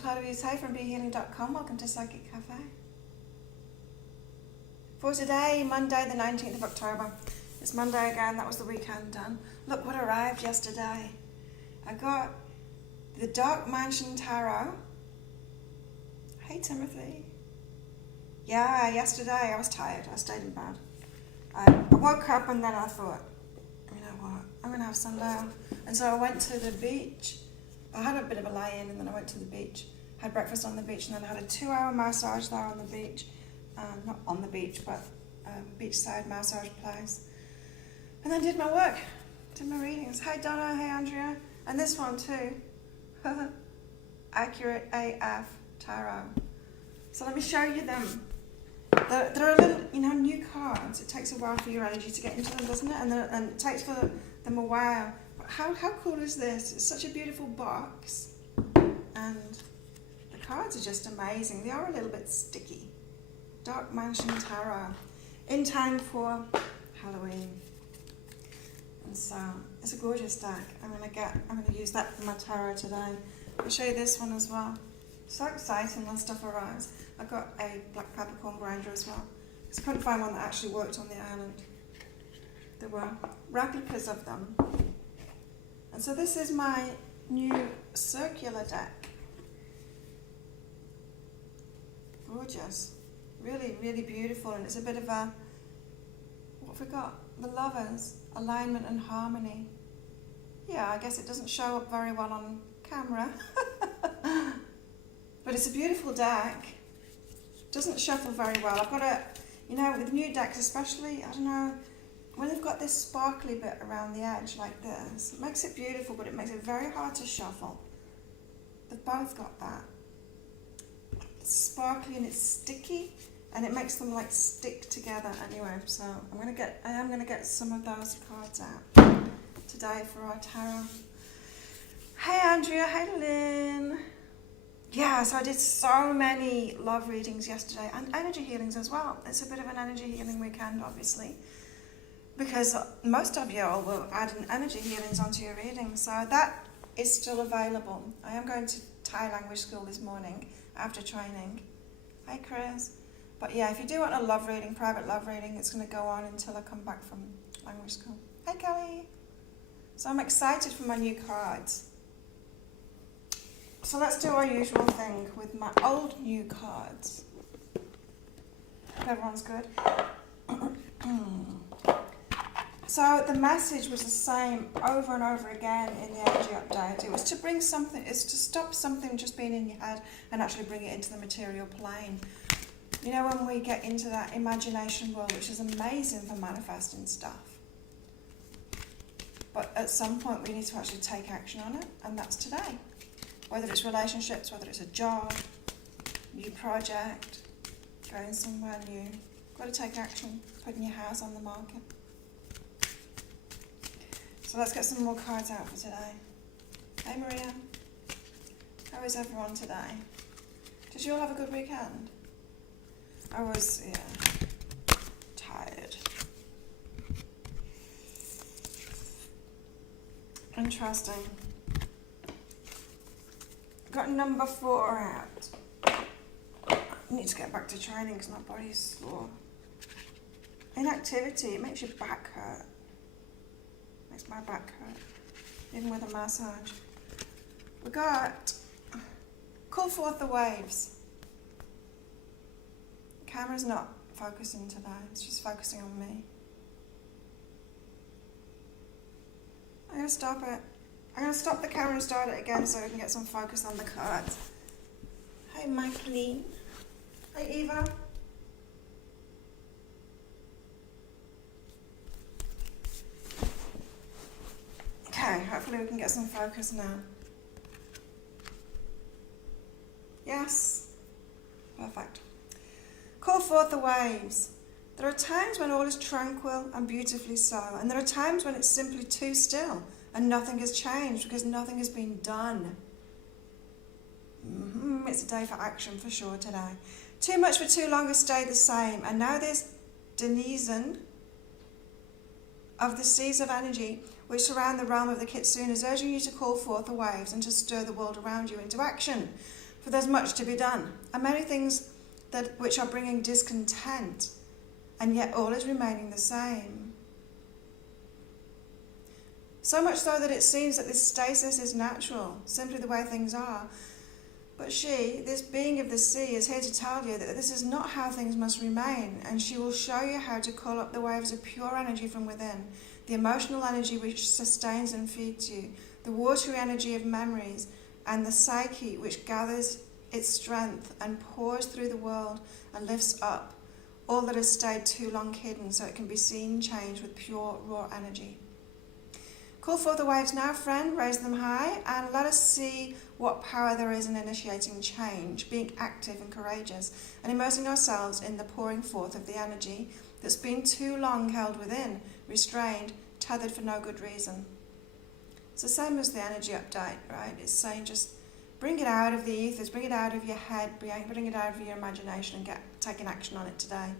Claudia Usaye from BeHealing.com. Welcome to Psychic Cafe. For today, Monday the 19th of October. It's Monday again, that was the weekend done. Look what arrived yesterday. I got the Dark Mansion Tarot. Hey Timothy. Yeah, yesterday I was tired, I stayed in bed. I woke up and then I thought, you know what, I'm going to have Sunday off. And so I went to the beach. I had a bit of a lie-in and then I went to the beach, had breakfast on the beach, and then had a 2-hour massage there on the beach. Not on the beach, but beachside massage place. And then did my work, did my readings. Hey Donna, hey Andrea. And this one too. Accurate AF Tarot. So let me show you them. They're a little, new cards. It takes a while for your energy to get into them, doesn't it? And it takes for them a while. But how cool is this? It's such a beautiful box. And the cards are just amazing. They are a little bit sticky. Dark Mansion Tarot. In time for Halloween. And so, it's a gorgeous deck. I'm gonna use that for my tarot today. I'll show you this one as well. So exciting when stuff arrives. I got a Black Peppercorn grinder as well, because I couldn't find one that actually worked on the island. There were replicas of them. And so this is my new circular deck. Gorgeous. Really, really beautiful. And it's a bit of a, what have we got? The Lovers, alignment and harmony. Yeah, I guess it doesn't show up very well on camera. But it's a beautiful deck. Doesn't shuffle very well. I've got a, with new decks especially, I don't know, when they've got this sparkly bit around the edge like this, it makes it beautiful, but it makes it very hard to shuffle. They've both got that. It's sparkly and it's sticky, and it makes them like stick together anyway. So I am gonna get some of those cards out today for our tarot. Hey Andrea, hey Lynn. Yeah, so I did so many love readings yesterday and energy healings as well. It's a bit of an energy healing weekend, obviously, because most of you all will add in energy healings onto your readings. So that is still available. I am going to Thai language school this morning after training. Hi Chris. But yeah, if you do want a love reading, private love reading, it's going to go on until I come back from language school. Hey Kelly. So I'm excited for my new cards. So let's do our usual thing with my old new cards. Hope everyone's good. So the message was the same over and over again in the energy update. It was to bring something, it's to stop something just being in your head and actually bring it into the material plane. When we get into that imagination world, which is amazing for manifesting stuff. But at some point we need to actually take action on it, and that's today. Whether it's relationships, whether it's a job, new project, going somewhere new. Got to take action, putting your house on the market. So let's get some more cards out for today. Hey Maria, how is everyone today? Did you all have a good weekend? I was, tired. Interesting. Got number 4 out. I need to get back to training because my body's sore. Inactivity, it makes your back hurt. Makes my back hurt, even with a massage. We got Call Forth the Waves. The camera's not focusing today, it's just focusing on me. I'm going to stop it. I'm going to stop the camera and start it again so we can get some focus on the cards. Hi Michaeline. Hi Eva. Okay, hopefully we can get some focus now. Yes? Perfect. Call forth the waves. There are times when all is tranquil and beautifully so, and there are times when it's simply too still and nothing has changed because nothing has been done. It's a day for action for sure today. Too much for too long has stayed the same, and now this denizen of the seas of energy which surround the realm of the Kitsune is urging you to call forth the waves and to stir the world around you into action. For there's much to be done, and many things which are bringing discontent, and yet all is remaining the same. So much so that it seems that this stasis is natural, simply the way things are. But she, this being of the sea, is here to tell you that this is not how things must remain, and she will show you how to call up the waves of pure energy from within, the emotional energy which sustains and feeds you, the watery energy of memories, and the psyche which gathers its strength and pours through the world and lifts up all that has stayed too long hidden so it can be seen changed with pure raw energy. Call forth the waves now, friend, raise them high, and let us see what power there is in initiating change, being active and courageous, and immersing ourselves in the pouring forth of the energy that's been too long held within, restrained, tethered for no good reason. It's the same as the energy update, right? It's saying just bring it out of the ethers, bring it out of your head, bring it out of your imagination and taking action on it today.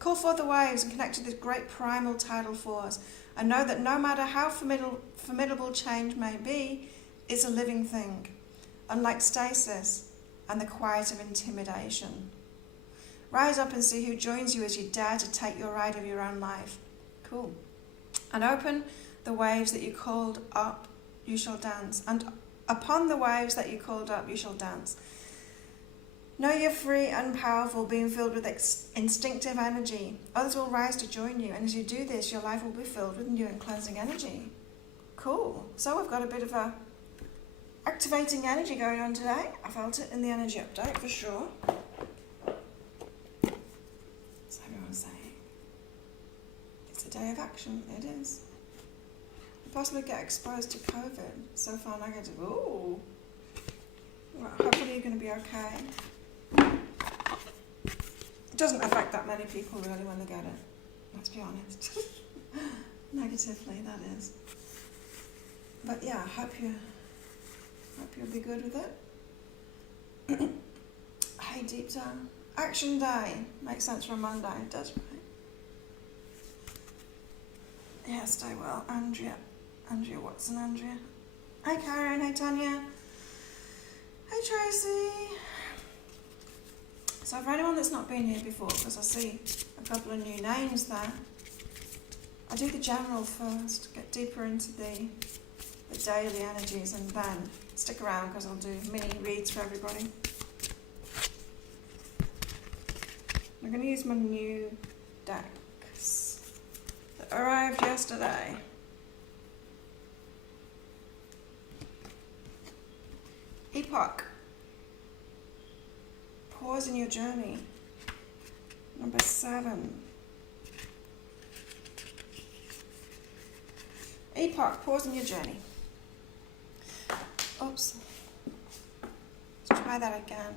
Call forth the waves and connect to this great primal tidal force, and know that no matter how formidable change may be, it's a living thing, unlike stasis and the quiet of intimidation. Rise up and see who joins you as you dare to take your ride of your own life. Cool. And open the waves that you called up, you shall dance. And upon the waves that you called up, you shall dance. Know you're free and powerful, being filled with instinctive energy. Others will rise to join you, and as you do this, your life will be filled with new and cleansing energy. Cool. So we've got a bit of a activating energy going on today. I felt it in the energy update for sure. So everyone's saying, it's a day of action. It is. You possibly get exposed to COVID. So far negative. Ooh. Well, hopefully you're going to be okay. It doesn't affect that many people really when they get it. Let's be honest. Negatively, that is. But yeah, I hope you'll be good with it. Hey, deep down. Action day. Makes sense for a Monday. It does, right? Yeah, stay well. Andrea Watson, Andrea. Hey, Karen. Hey, Tanya. Hey, Tracy. So for anyone that's not been here before, because I see a couple of new names there, I do the general first, get deeper into the daily energies, and then stick around because I'll do mini reads for everybody. I'm going to use my new decks that arrived yesterday. Epoch. Pause in your journey. Number 7. Epoch, pause in your journey. Oops. Let's try that again.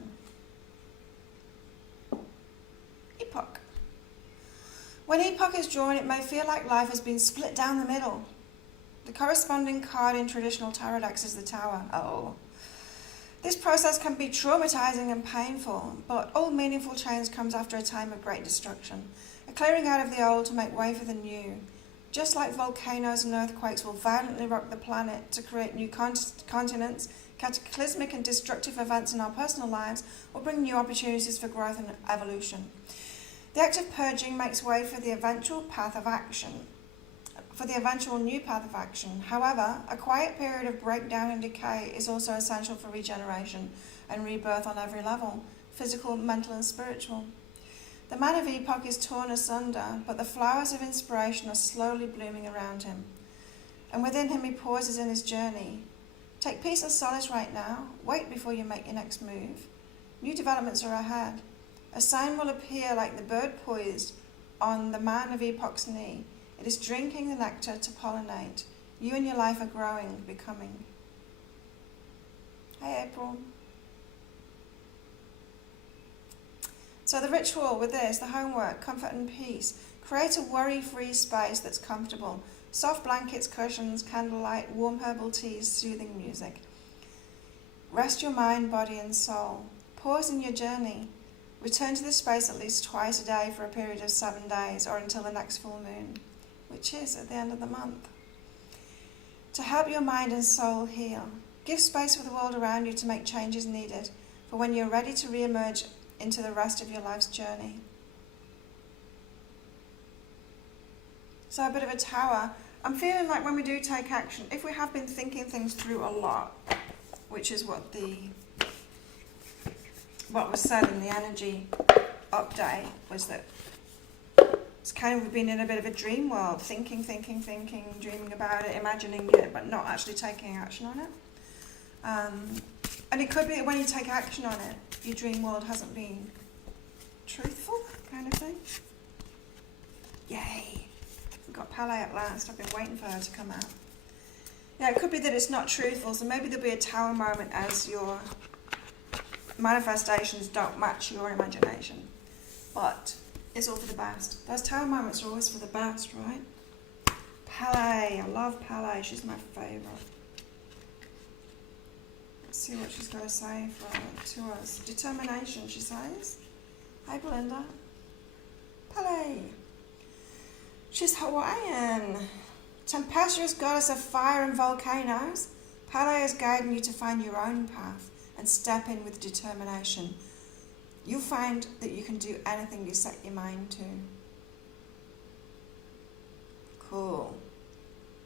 Epoch. When epoch is drawn, it may feel like life has been split down the middle. The corresponding card in traditional tarot decks is the Tower. Oh. This process can be traumatizing and painful, but all meaningful change comes after a time of great destruction, a clearing out of the old to make way for the new. Just like volcanoes and earthquakes will violently rock the planet to create new continents, cataclysmic and destructive events in our personal lives will bring new opportunities for growth and evolution. The act of purging makes way for the eventual path of action, for the eventual new path of action. However, a quiet period of breakdown and decay is also essential for regeneration and rebirth on every level, physical, mental and spiritual. The man of epoch is torn asunder, but the flowers of inspiration are slowly blooming around him. And within him he pauses in his journey. Take peace and solace right now. Wait before you make your next move. New developments are ahead. A sign will appear like the bird poised on the man of epoch's knee. It is drinking the nectar to pollinate. You and your life are growing, becoming. Hey, April. So the ritual with this, the homework, comfort and peace. Create a worry-free space that's comfortable. Soft blankets, cushions, candlelight, warm herbal teas, soothing music. Rest your mind, body and soul. Pause in your journey. Return to this space at least twice a day for a period of 7 days or until the next full moon, which is at the end of the month. To help your mind and soul heal. Give space for the world around you to make changes needed. for when you're ready to re-emerge into the rest of your life's journey. So a bit of a Tower. I'm feeling like when we do take action, if we have been thinking things through a lot, which is what was said in the energy update, was that it's kind of, we've been in a bit of a dream world, thinking, dreaming about it, imagining it, but not actually taking action on it. And it could be that when you take action on it, your dream world hasn't been truthful, kind of thing. Yay! We've got Pele at last. I've been waiting for her to come out. Yeah, it could be that it's not truthful, so maybe there'll be a Tower moment as your manifestations don't match your imagination. But it's all for the best. Those Tower moments are always for the best, right? Pele, I love Pele. She's my favourite. Let's see what she's got to say to us. Determination, she says. Hi, Belinda. Pele. She's Hawaiian. Tempestuous goddess of fire and volcanoes. Pele is guiding you to find your own path and step in with determination. You'll find that you can do anything you set your mind to. Cool.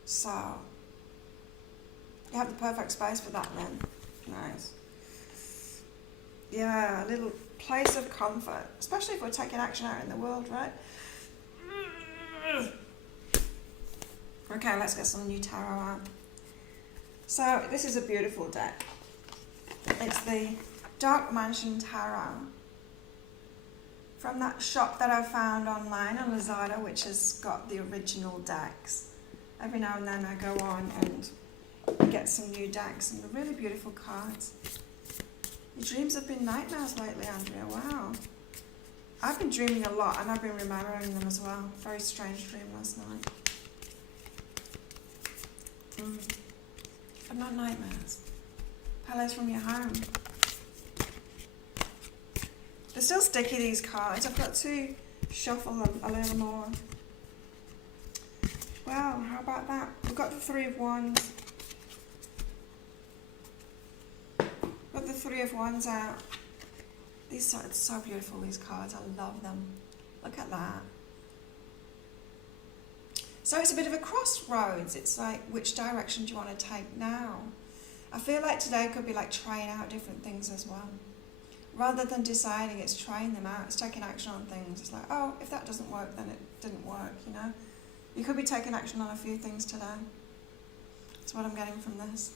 So, you have the perfect space for that then. Nice. Yeah, a little place of comfort, especially if we're taking action out in the world, right? Okay, let's get some new tarot out. So, this is a beautiful deck. It's the Dark Mansion Tarot from that shop that I found online on Lazada, which has got the original decks. Every now and then I go on and get some new decks, and they're really beautiful cards. Your dreams have been nightmares lately, Andrea. Wow. I've been dreaming a lot, and I've been remembering them as well. Very strange dream last night. But not nightmares. Pele's from your home. They're still sticky, these cards. I've got to shuffle them a little more. Wow, how about that? We've got the Three of Wands. Got the Three of Wands out. These are so beautiful, these cards. I love them. Look at that. So it's a bit of a crossroads. It's like, which direction do you want to take now? I feel like today could be like trying out different things as well. Rather than deciding, it's trying them out. It's taking action on things. It's like, oh, if that doesn't work, then it didn't work, you know? You could be taking action on a few things today. That's what I'm getting from this.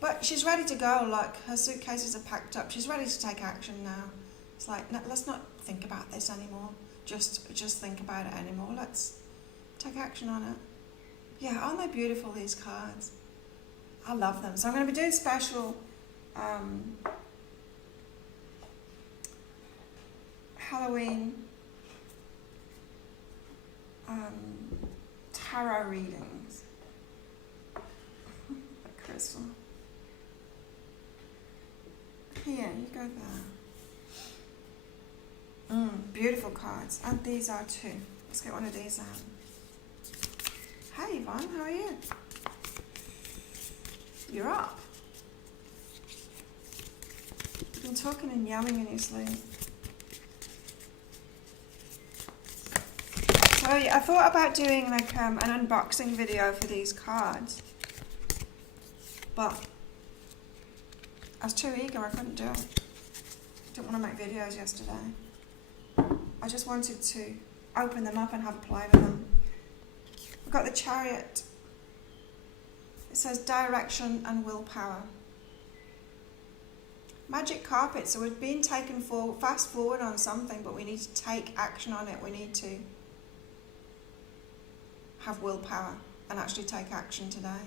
But she's ready to go. Like, her suitcases are packed up. She's ready to take action now. It's like, no, let's not think about this anymore. Just think about it anymore. Let's take action on it. Yeah, aren't they beautiful, these cards? I love them. So I'm going to be doing special Halloween tarot readings. A crystal. Here, you go there. Beautiful cards. And these are too. Let's get one of these out. Hi Yvonne, how are you? You're up. You've been talking and yelling in your sleep. So yeah, I thought about doing like an unboxing video for these cards, but I was too eager, I couldn't do it. I didn't want to make videos yesterday. I just wanted to open them up and have a play with them. We've got the Chariot. It says direction and willpower. Magic carpet, so we've been taken fast forward on something, but we need to take action on it. We need to have willpower and actually take action today.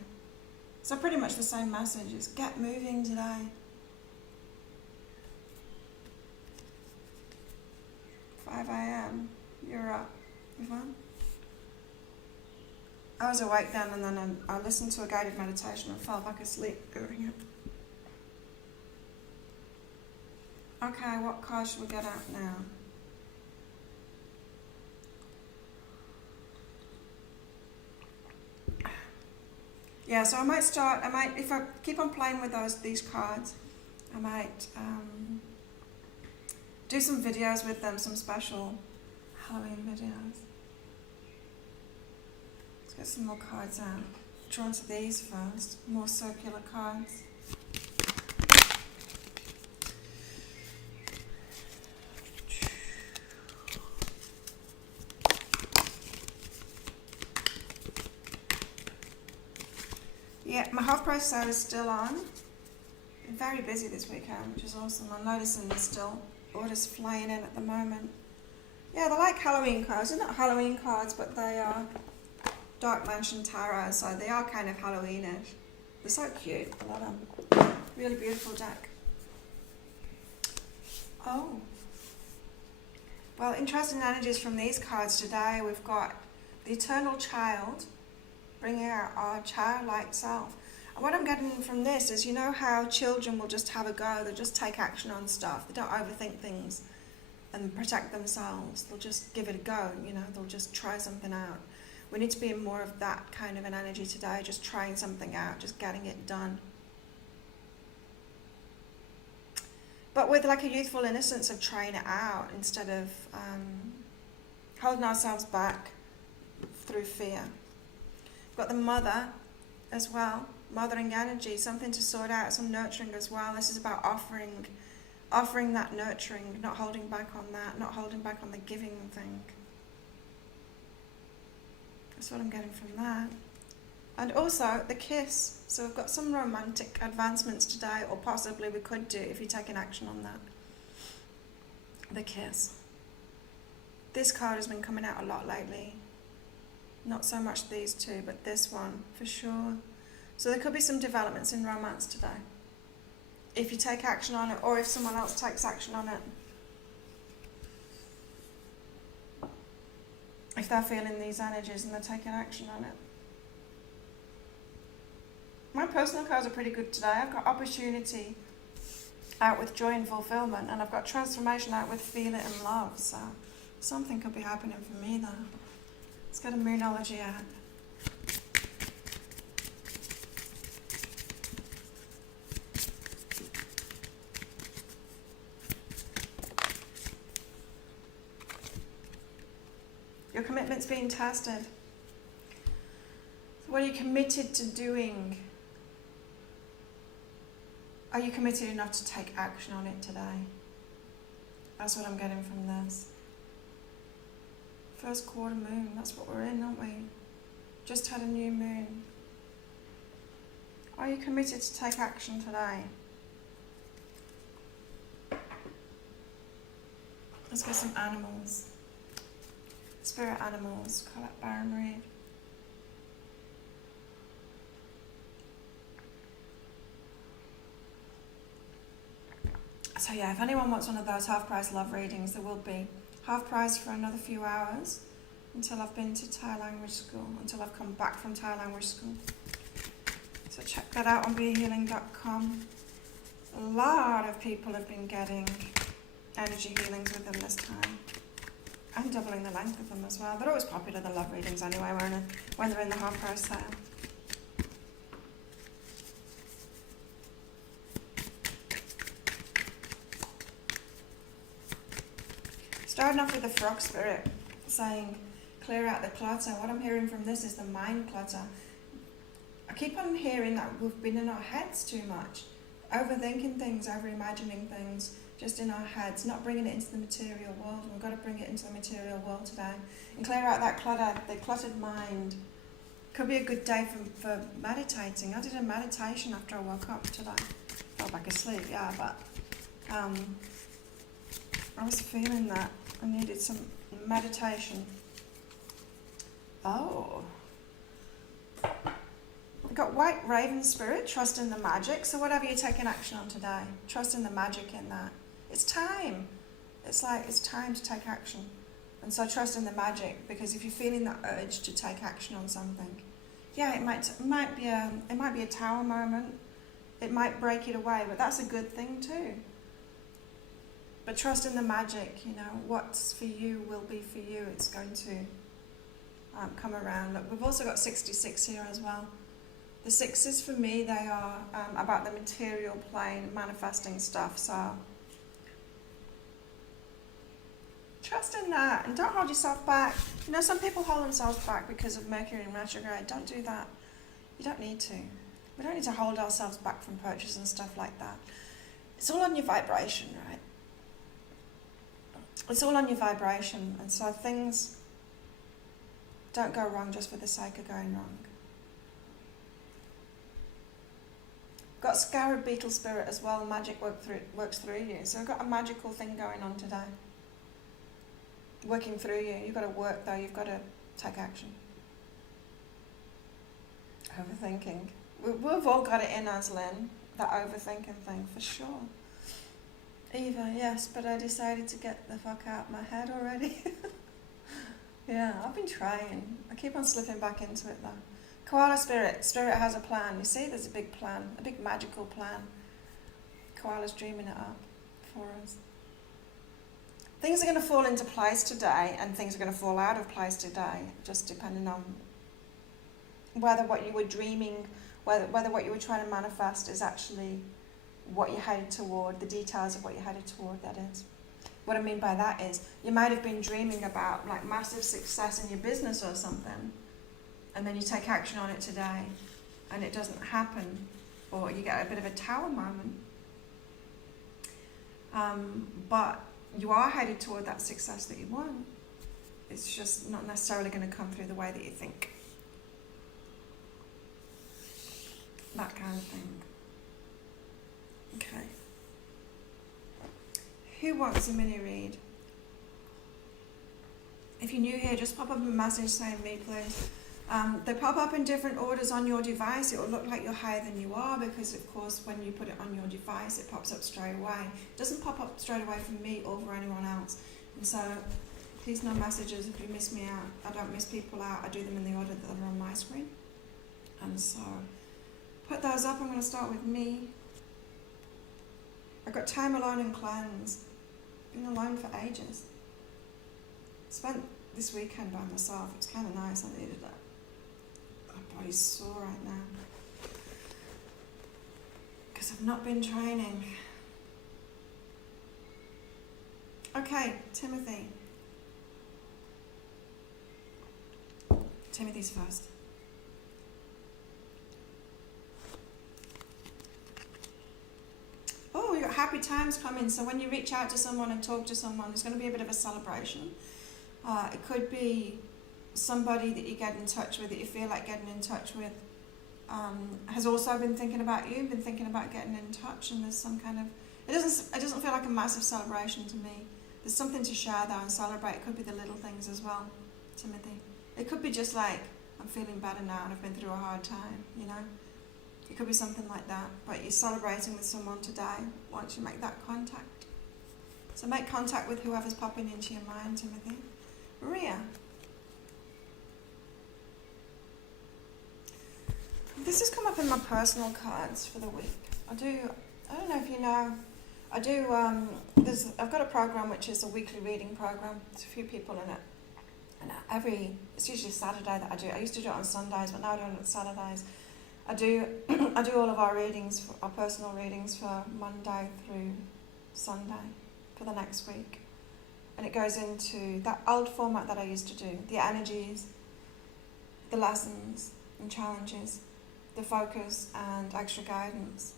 So pretty much the same message is get moving today. "5 a.m. You're up, Yvonne." I was awake then, and then I listened to a guided meditation and fell back asleep during it. Okay, what card should we get out now? Yeah, so I might, if I keep on playing with these cards, I might do some videos with them, some special Halloween videos. Let's get some more cards out. Draw into these first, more circular cards. Yeah, my half price sale is still on. I'm very busy this weekend, which is awesome. I'm noticing there's still orders flying in at the moment. Yeah, they're like Halloween cards. They're not Halloween cards, but they are Dark Mansion Tarot, so they are kind of Halloweenish. They're so cute. I love them. Really beautiful deck. Oh. Well, interesting energies from these cards today. We've got the Eternal Child, bringing out our childlike self. And what I'm getting from this is, you know how children will just have a go, they'll just take action on stuff, they don't overthink things and protect themselves, they'll just give it a go, you know, they'll just try something out. We need to be in more of that kind of an energy today, just trying something out, just getting it done. But with like a youthful innocence of trying it out instead of holding ourselves back through fear. We've got the Mother as well, mothering energy, something to sort out, some nurturing as well. This is about offering that nurturing, not holding back on that, not holding back on the giving thing. That's what I'm getting from that. And also the kiss. So we've got some romantic advancements today, or possibly we could do if you take an action on that. The kiss. This card has been coming out a lot lately. Not so much these two, but this one for sure. So there could be some developments in romance today. If you take action on it, or if someone else takes action on it. If they're feeling these energies and they're taking action on it. My personal cards are pretty good today. I've got opportunity out with joy and fulfillment, and I've got transformation out with feel it and love. So something could be happening for me there. Let's get a Moonology out. Your commitment's being tested. So what are you committed to doing? Are you committed enough to take action on it today? That's what I'm getting from this. First quarter moon, that's what we're in, aren't we? Just had a new moon. Are you committed to take action today? Let's get some animals. Spirit animals, call that Baron Reed. So yeah, if anyone wants one of those half-price love readings, there will be half price for another few hours until I've been to Thai language school, until I've come back from Thai language school. So check that out on behealing.com. A lot of people have been getting energy healings with them this time. And doubling the length of them as well. They're always popular, the love readings anyway, when they're in the half price sale. Starting off with the Frog Spirit, saying, clear out the clutter. What I'm hearing from this is the mind clutter. I keep on hearing that we've been in our heads too much. Overthinking things, over-imagining things, just in our heads, not bringing it into the material world. We've got to bring it into the material world today. And clear out that clutter, the cluttered mind. Could be a good day for meditating. I did a meditation after I woke up today. Fell back asleep, yeah, but I was feeling that I needed some meditation. Oh. We've got White Raven Spirit, trust in the magic. So whatever you're taking action on today, trust in the magic in that. It's time. It's like it's time to take action. And so trust in the magic, because if you're feeling that urge to take action on something, yeah, it might be a tower moment. It might break it away, but that's a good thing too. But trust in the magic, you know, what's for you will be for you. It's going to come around. Look, we've also got 66 here as well. The sixes for me, they are about the material plane, manifesting stuff. So trust in that and don't hold yourself back. You know, some people hold themselves back because of Mercury in retrograde. Don't do that. You don't need to. We don't need to hold ourselves back from purchase and stuff like that. It's all on your vibration, right? It's all on your vibration, and so things don't go wrong just for the sake of going wrong. Got scarab beetle spirit as well. Magic works through you. So I've got a magical thing going on today. Working through you. You've got to work though. You've got to take action. Overthinking. We've all got it in us, Lynn. That overthinking thing, for sure. Eva, yes, but I decided to get the fuck out of my head already. Yeah, I've been trying. I keep on slipping back into it though. Koala spirit. Spirit has a plan. You see, there's a big plan. A big magical plan. Koala's dreaming it up for us. Things are going to fall into place today, and things are going to fall out of place today, just depending on whether what you were dreaming, whether what you were trying to manifest is actually what you're headed toward, the details of what you're headed toward, that is. What I mean by that is, you might have been dreaming about like massive success in your business or something, and then you take action on it today, and it doesn't happen, or you get a bit of a tower moment. But you are headed toward that success that you want. It's just not necessarily going to come through the way that you think. That kind of thing. Okay. Who wants a mini read? If you're new here, just pop up a message saying me, please. They pop up in different orders on your device. It will look like you're higher than you are because, of course, when you put it on your device, it pops up straight away. It doesn't pop up straight away for me or for anyone else. And so, please no messages if you miss me out. I don't miss people out. I do them in the order that are on my screen. And so, put those up. I'm going to start with me. I've got time alone and cleanse. Been alone for ages. Spent this weekend by myself. It was kind of nice. I needed that. My body's sore right now because I've not been training. Okay, Timothy. Timothy's first. Oh, you've got happy times coming. So when you reach out to someone and talk to someone, there's going to be a bit of a celebration. It could be somebody that you get in touch with, that you feel like getting in touch with, has also been thinking about you, been thinking about getting in touch, and there's some kind of, it doesn't feel like a massive celebration to me. There's something to share there and celebrate. It could be the little things as well, Timothy. It could be just like, I'm feeling better now and I've been through a hard time, you know? It could be something like that, but you're celebrating with someone today once you make that contact. So make contact with whoever's popping into your mind, Timothy. Maria. This has come up in my personal cards for the week. I don't know if you know, I've got a program which is a weekly reading program. There's a few people in it. And it's usually Saturday that I do. I used to do it on Sundays, but now I do it on Saturdays. I do all of our readings, our personal readings for Monday through Sunday for the next week. And it goes into that old format that I used to do. The energies, the lessons and challenges, the focus and extra guidance.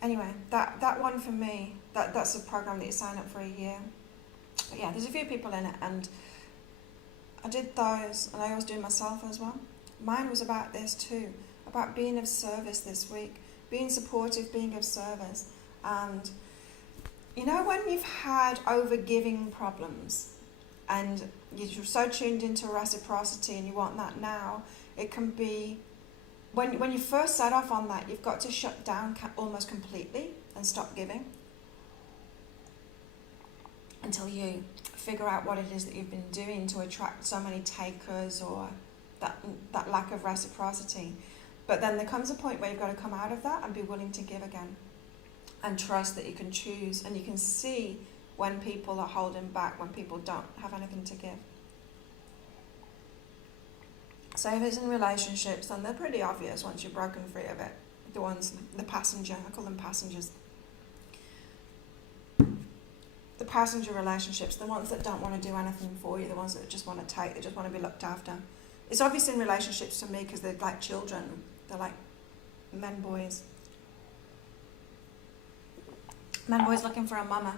Anyway, that one for me, that's a program that you sign up for a year. But yeah, there's a few people in it, and I did those, and I always do myself as well. Mine was about this too, about being of service this week, being supportive, being of service. And you know, when you've had over-giving problems and you're so tuned into reciprocity and you want that now, it can be, when you first set off on that, you've got to shut down almost completely and stop giving until you figure out what it is that you've been doing to attract so many takers or that lack of reciprocity. But then there comes a point where you've got to come out of that and be willing to give again. And trust that you can choose, and you can see when people are holding back, when people don't have anything to give. So if it's in relationships, then they're pretty obvious once you've broken free of it. The passenger, I call them passengers. The passenger relationships, the ones that don't want to do anything for you, the ones that just want to take, they just want to be looked after. It's obvious in relationships to me because they're like children. They're like men boys looking for a mama.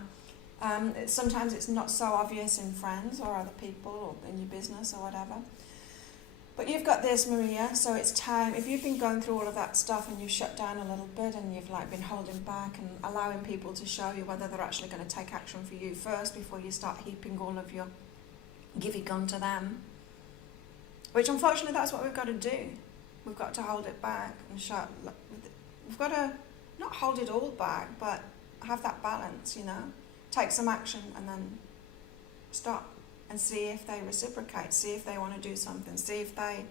Sometimes it's not so obvious in friends or other people or in your business or whatever. But you've got this, Maria, so it's time. If you've been going through all of that stuff and you've shut down a little bit and you've like been holding back and allowing people to show you whether they're actually going to take action for you first before you start heaping all of your givey gun to them, which unfortunately that's what we've got to do. We've got to hold it back and shut. We've got to not hold it all back, but have that balance, you know. Take some action and then stop. And see if they reciprocate, see if they want to do something, see if they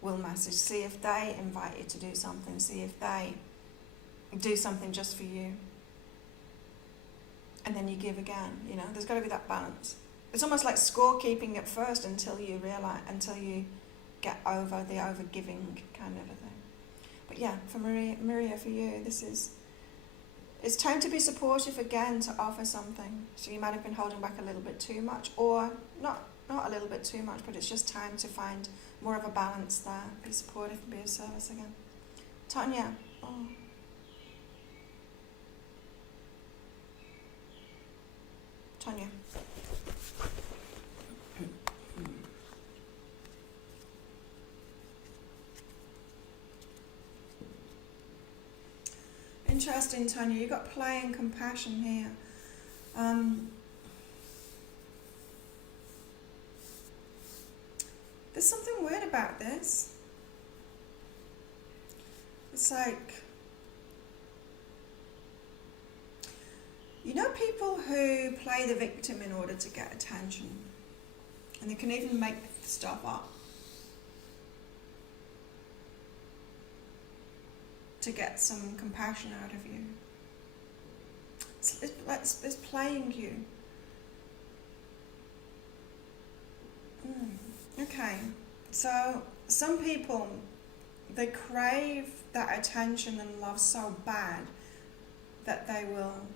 will message, see if they invite you to do something, see if they do something just for you. And then you give again, you know, there's got to be that balance. It's almost like scorekeeping at first until you get over the over-giving kind of a thing. But yeah, for Maria, for you, it's time to be supportive again, to offer something. So you might have been holding back a little bit too much, or not a little bit too much, but it's just time to find more of a balance there. Be supportive and be of service again. Tanya. Oh. Tanya. Interesting, Tanya. You've got play and compassion here. There's something weird about this. It's like, you know, people who play the victim in order to get attention, and they can even make stuff up to get some compassion out of you. It's playing you. Okay, so some people, they crave that attention and love so bad that they will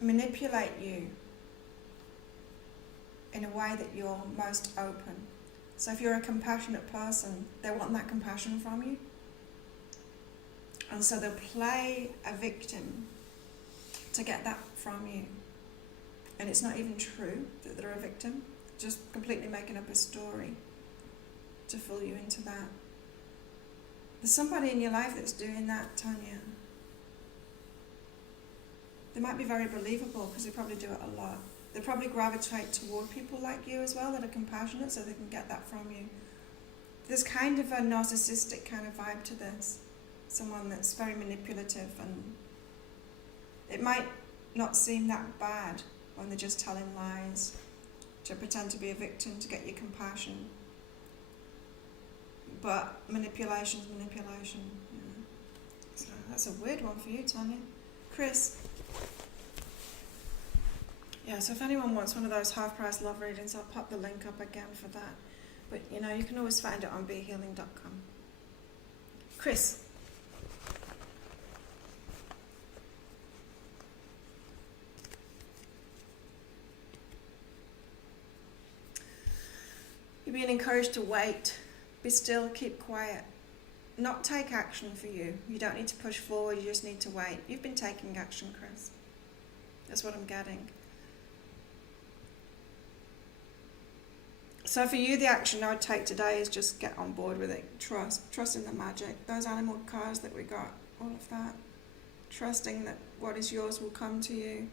manipulate you in a way that you're most open. So if you're a compassionate person, they want that compassion from you. And so they'll play a victim to get that from you. And it's not even true that they're a victim, just completely making up a story to fool you into that. There's somebody in your life that's doing that, Tanya. They might be very believable because they probably do it a lot. They probably gravitate toward people like you as well that are compassionate so they can get that from you. There's kind of a narcissistic kind of vibe to this. Someone that's very manipulative, and it might not seem that bad when they're just telling lies to pretend to be a victim to get your compassion. But manipulation's manipulation. You know. So that's a weird one for you, Tanya. Chris. Yeah, so if anyone wants one of those half-price love readings, I'll pop the link up again for that. But, you know, you can always find it on behealing.com. Chris. You're being encouraged to wait, be still, keep quiet, not take action for you. You don't need to push forward, you just need to wait. You've been taking action, Chris. That's what I'm getting. So for you, the action I would take today is just get on board with it. Trust in the magic. Those animal cards that we got, all of that. Trusting that what is yours will come to you.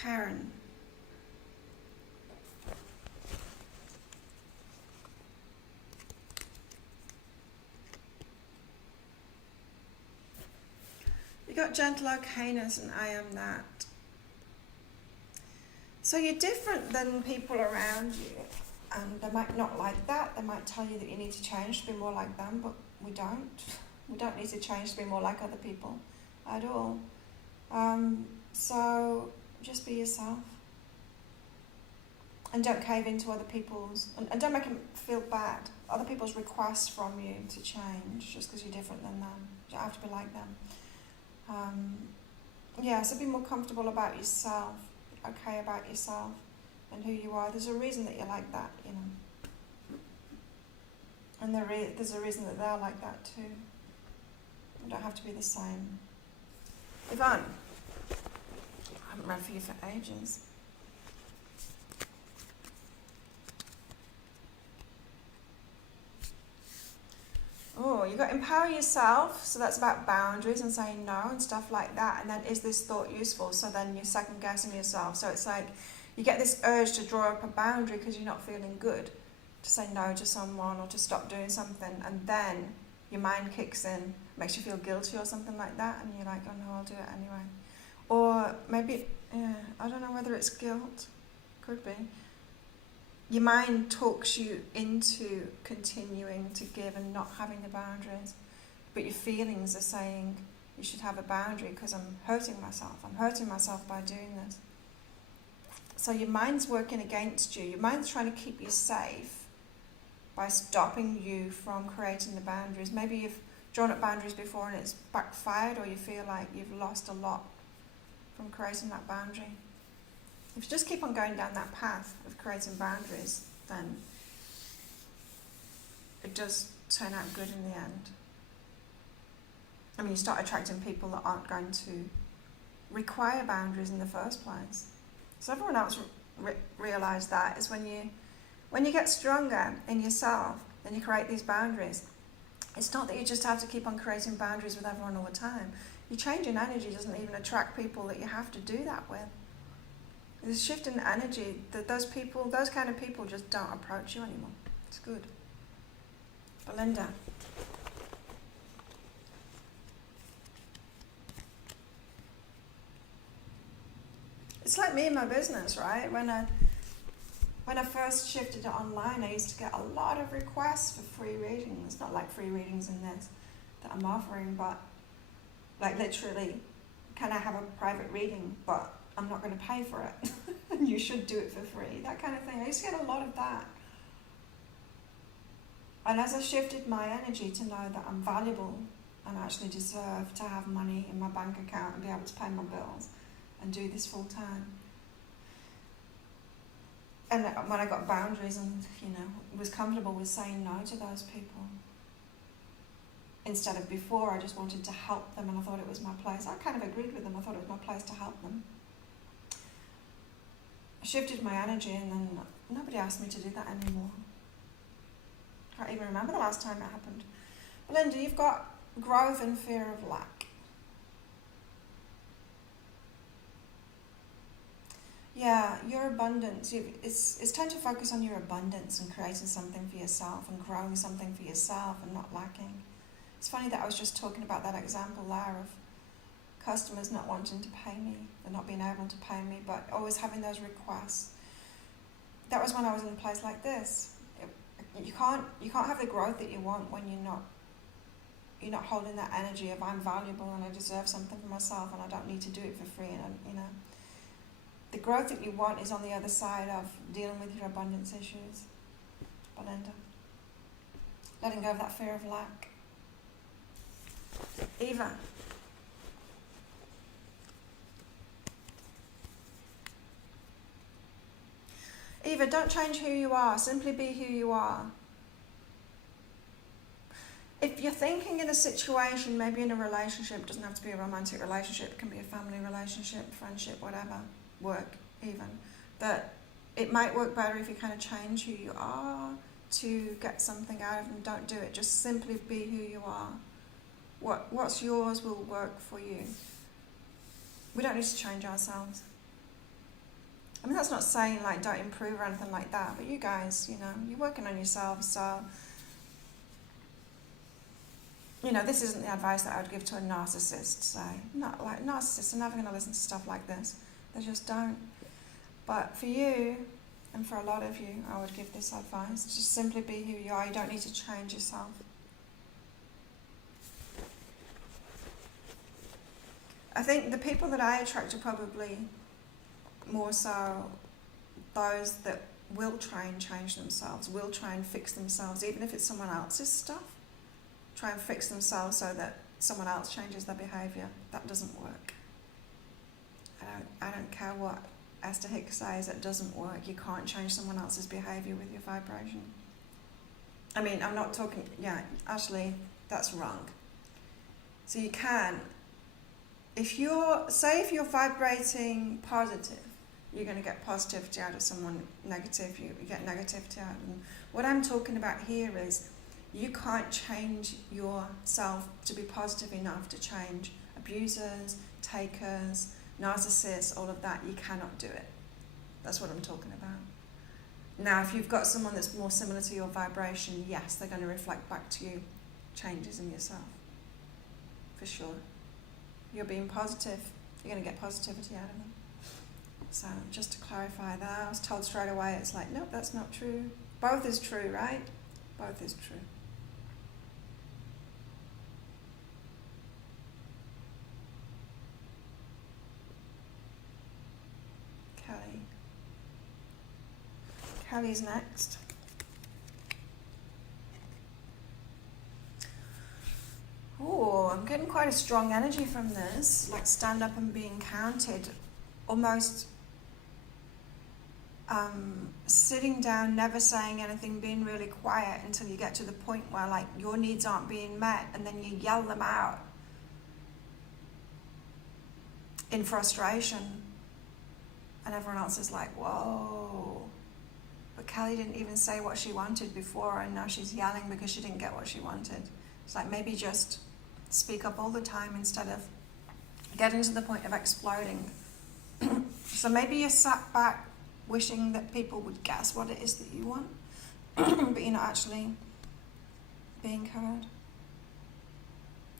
Karen. You got gentle okayness and I am that. So you're different than people around you, and they might not like that. They might tell you that you need to change to be more like them, but we don't. We don't need to change to be more like other people at all. So just be yourself. And don't cave into other people's, and don't make them feel bad. Other people's requests from you to change just because you're different than them. You don't have to be like them. So be more comfortable about yourself, okay about yourself and who you are. There's a reason that you're like that, you know. And there's a reason that they're like that too. You don't have to be the same. Yvonne, I haven't read for you for ages. Oh, you got empower yourself, so that's about boundaries and saying no and stuff like that. And then is this thought useful? So then you're second guessing yourself. So it's like you get this urge to draw up a boundary because you're not feeling good, to say no to someone or to stop doing something, and then your mind kicks in, makes you feel guilty or something like that, and you're like, oh no, I'll do it anyway. Or maybe, I don't know whether it's guilt, could be. Your mind talks you into continuing to give and not having the boundaries, but your feelings are saying you should have a boundary because I'm hurting myself. I'm hurting myself by doing this. So your mind's working against you. Your mind's trying to keep you safe by stopping you from creating the boundaries. Maybe you've drawn up boundaries before and it's backfired, or you feel like you've lost a lot from creating that boundary. If you just keep on going down that path of creating boundaries, then it does turn out good in the end. I mean, you start attracting people that aren't going to require boundaries in the first place. So everyone else realise that is when you get stronger in yourself, then you create these boundaries. It's not that you just have to keep on creating boundaries with everyone all the time. Your change in energy doesn't even attract people that you have to do that with. There's a shift in energy that those kind of people just don't approach you anymore. It's good. Belinda. It's like me in my business, right? When I first shifted to online, I used to get a lot of requests for free readings. Not like free readings in this that I'm offering, but like literally, can I have a private reading, but I'm not going to pay for it. And you should do it for free. That kind of thing. I used to get a lot of that. And as I shifted my energy to know that I'm valuable and actually deserve to have money in my bank account and be able to pay my bills and do this full time. And when I got boundaries and, was comfortable with saying no to those people. Instead of before, I just wanted to help them and I thought it was my place. I kind of agreed with them. I thought it was my place to help them. I shifted my energy and then nobody asked me to do that anymore. I can't even remember the last time it happened. Belinda, you've got growth and fear of lack. Yeah, your abundance. It's time to focus on your abundance and creating something for yourself and growing something for yourself and not lacking. It's funny that I was just talking about that example there of customers not wanting to pay me, and not being able to pay me, but always having those requests. That was when I was in a place like this. You can't have the growth that you want when you're not holding that energy of I'm valuable and I deserve something for myself and I don't need to do it for free. And the growth that you want is on the other side of dealing with your abundance issues. Belinda, letting go of that fear of lack. Eva. Eva, don't change who you are. Simply be who you are. If you're thinking in a situation, maybe in a relationship, it doesn't have to be a romantic relationship, it can be a family relationship, friendship, whatever, work even, that it might work better if you kind of change who you are to get something out of them. Don't do it. Just simply be who you are. What's yours will work for you. We don't need to change ourselves. I mean, that's not saying like don't improve or anything like that, but you guys, you're working on yourselves, so, this isn't the advice that I would give to a narcissist, so, not like narcissists are never going to listen to stuff like this. They just don't. But for you, and for a lot of you, I would give this advice. Just simply be who you are. You don't need to change yourself. I think the people that I attract are probably more so those that will try and change themselves, will try and fix themselves, even if it's someone else's stuff. Try and fix themselves so that someone else changes their behaviour. That doesn't work. I don't care what Esther Hicks says, it doesn't work. You can't change someone else's behaviour with your vibration. I mean, I'm not talking, actually, that's wrong. So you can, if you're vibrating positive, you're going to get positivity out of someone negative, you get negativity out of them. What I'm talking about here is, you can't change yourself to be positive enough to change abusers, takers, narcissists, all of that. You cannot do it. That's what I'm talking about. Now, if you've got someone that's more similar to your vibration, yes, they're going to reflect back to you changes in yourself. For sure. You're being positive, you're going to get positivity out of them. So, just to clarify that, I was told straight away, it's like, nope, that's not true. Both is true, right? Both is true. Kelly's next. Oh, I'm getting quite a strong energy from this, like stand up and being counted, almost sitting down, never saying anything, being really quiet until you get to the point where like your needs aren't being met, and then you yell them out in frustration, and everyone else is like, whoa. But Kelly didn't even say what she wanted before, and now she's yelling because she didn't get what she wanted. It's like, maybe just speak up all the time instead of getting to the point of exploding. So maybe you sat back wishing that people would guess what it is that you want, but you're not actually being heard.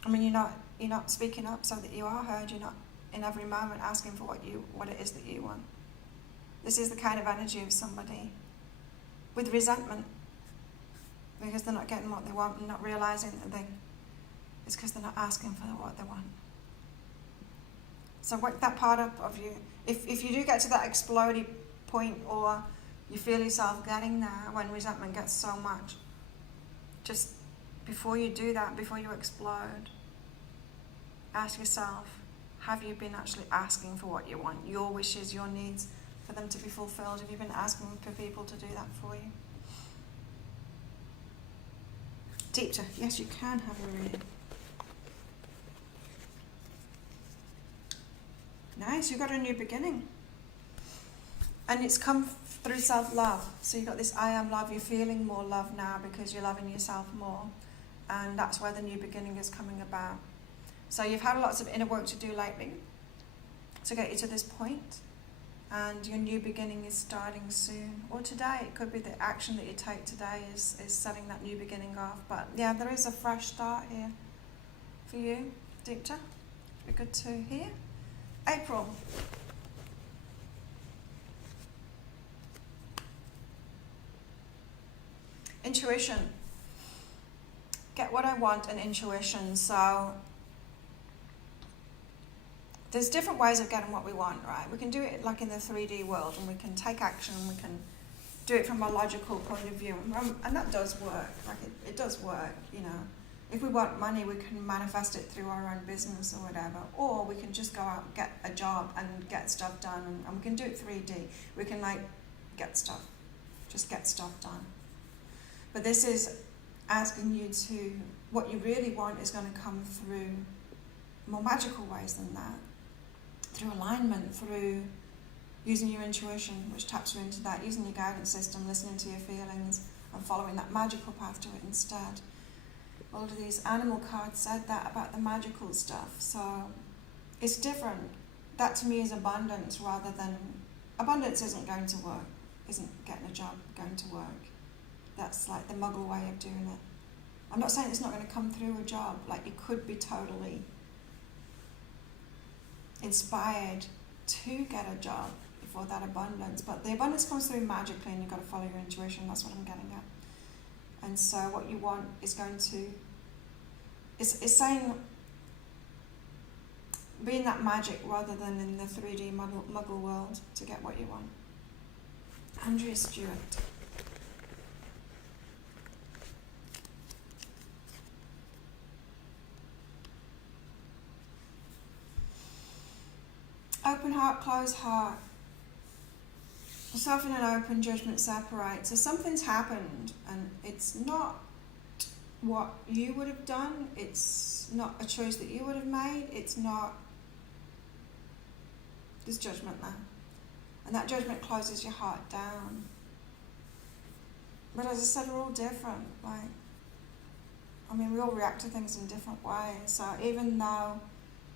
I mean, you're not speaking up so that you are heard. You're not in every moment asking for what it is that you want. This is the kind of energy of somebody with resentment, because they're not getting what they want and not realizing that it's because they're not asking for what they want. So work that part up of you. If you do get to that exploding point, or you feel yourself getting there when resentment gets so much, just before you do that, before you explode, ask yourself, have you been actually asking for what you want, your wishes, your needs, for them to be fulfilled? Have you been asking for people to do that for you? Deepta, yes, you can have a reading. Nice, you've got a new beginning. And it's come through self-love. So you've got this I am love, you're feeling more love now because you're loving yourself more. And that's where the new beginning is coming about. So you've had lots of inner work to do lately to get you to this point. And your new beginning is starting soon. Or today, it could be the action that you take today is setting that new beginning off. But yeah, there is a fresh start here for you, Deepta. Be good to hear. April. Intuition. Get what I want and intuition. So there's different ways of getting what we want, right? We can do it like in the 3D world, and we can take action, we can do it from a logical point of view, and that does work. Like it does work, you know. If we want money, we can manifest it through our own business or whatever, or we can just go out and get a job and get stuff done, and we can do it 3D. We can like just get stuff done. But this is asking you to, what you really want is going to come through more magical ways than that. Through alignment, through using your intuition, which taps you into that, using your guidance system, listening to your feelings, and following that magical path to it instead. All of these animal cards said that about the magical stuff, so it's different. That to me is abundance rather than, abundance isn't going to work, isn't getting a job going to work. That's like the muggle way of doing it. I'm not saying it's not going to come through a job, like you could be totally inspired to get a job for that abundance, but the abundance comes through magically, and you've got to follow your intuition. That's what I'm getting at. And so what you want is going to, it's saying be in that magic rather than in the 3D muggle world to get what you want. Andrea Stewart. Open heart, closed heart. Soften and open, judgment separate. So something's happened and it's not what you would have done. It's not a choice that you would have made. It's not. There's judgment there. And that judgment closes your heart down. But as I said, we're all different. We all react to things in different ways. So even though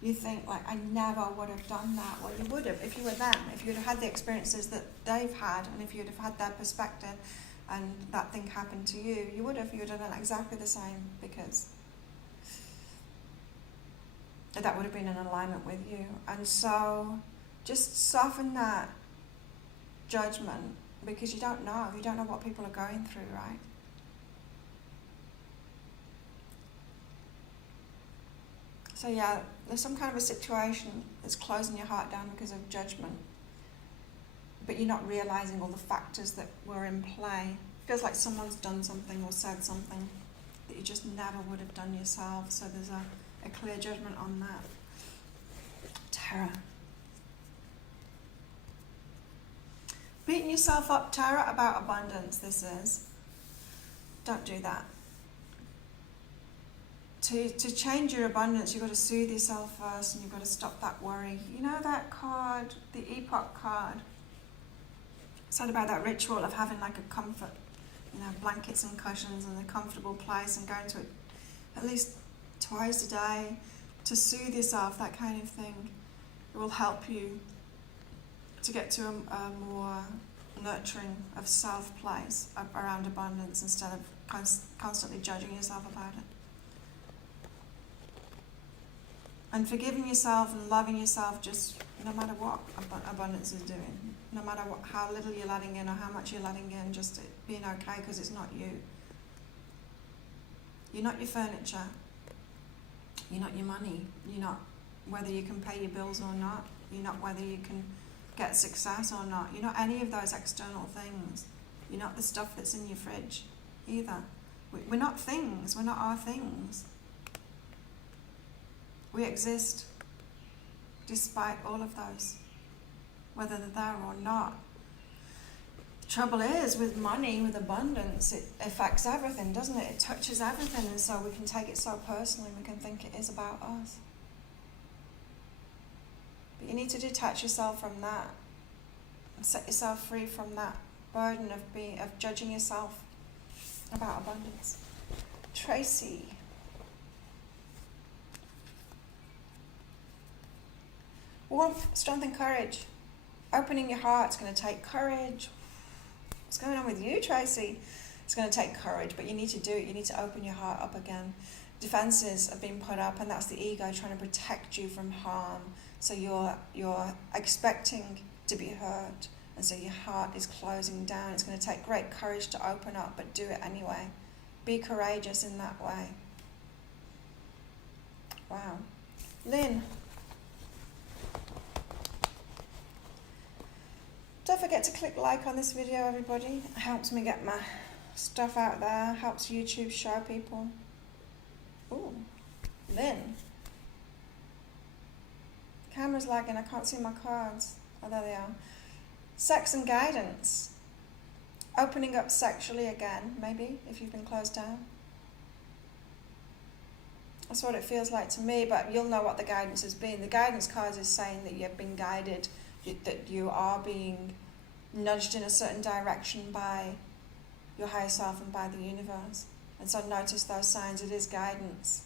you think, I never would have done that, well, you would have if you were them, if you'd have had the experiences that they've had, and if you'd have had their perspective and that thing happened to you, you would have done exactly the same, because that would have been in alignment with you. And so just soften that judgment, because you don't know what people are going through, right? So yeah, there's some kind of a situation that's closing your heart down because of judgment, but you're not realizing all the factors that were in play. It feels like someone's done something or said something that you just never would have done yourself. So there's a clear judgment on that. Terror. Beating yourself up, Tara, about abundance, this is. Don't do that. To change your abundance, you've got to soothe yourself first, and you've got to stop that worry. You know that card, the Epoch card? It's all about that ritual of having a comfort, blankets and cushions and a comfortable place, and going to it at least twice a day to soothe yourself, that kind of thing. It will help you to get to a more nurturing of self place around abundance, instead of constantly judging yourself about it. And forgiving yourself and loving yourself, just no matter what abundance is doing, no matter how little you're letting in or how much you're letting in, just being okay, because it's not you. You're not your furniture. You're not your money. You're not whether you can pay your bills or not. You're not whether you can get success or not. You're not any of those external things. You're not the stuff that's in your fridge either. We're not things. We're not our things. We exist despite all of those, whether they're there or not. The trouble is, with money, with abundance, it affects everything, doesn't it? It touches everything, and so we can take it so personally, we can think it is about us. But you need to detach yourself from that and set yourself free from that burden of judging yourself about abundance. Tracy. Warmth, strength and courage. Opening your heart is going to take courage. What's going on with you, Tracy? It's going to take courage, but you need to do it. You need to open your heart up again. Defenses have been put up, and that's the ego trying to protect you from harm. So you're expecting to be hurt, and so your heart is closing down. It's going to take great courage to open up, but do it anyway. Be courageous in that way. Wow. Lynn. Don't forget to click like on this video, everybody. It helps me get my stuff out there, helps YouTube show people. Ooh, Lynn. Camera's lagging, I can't see my cards. Oh, there they are. Sex and guidance. Opening up sexually again, maybe, if you've been closed down. That's what it feels like to me, but you'll know what the guidance has been. The guidance card is saying that you've been guided, that you are being nudged in a certain direction by your higher self and by the universe. And so notice those signs. It is guidance.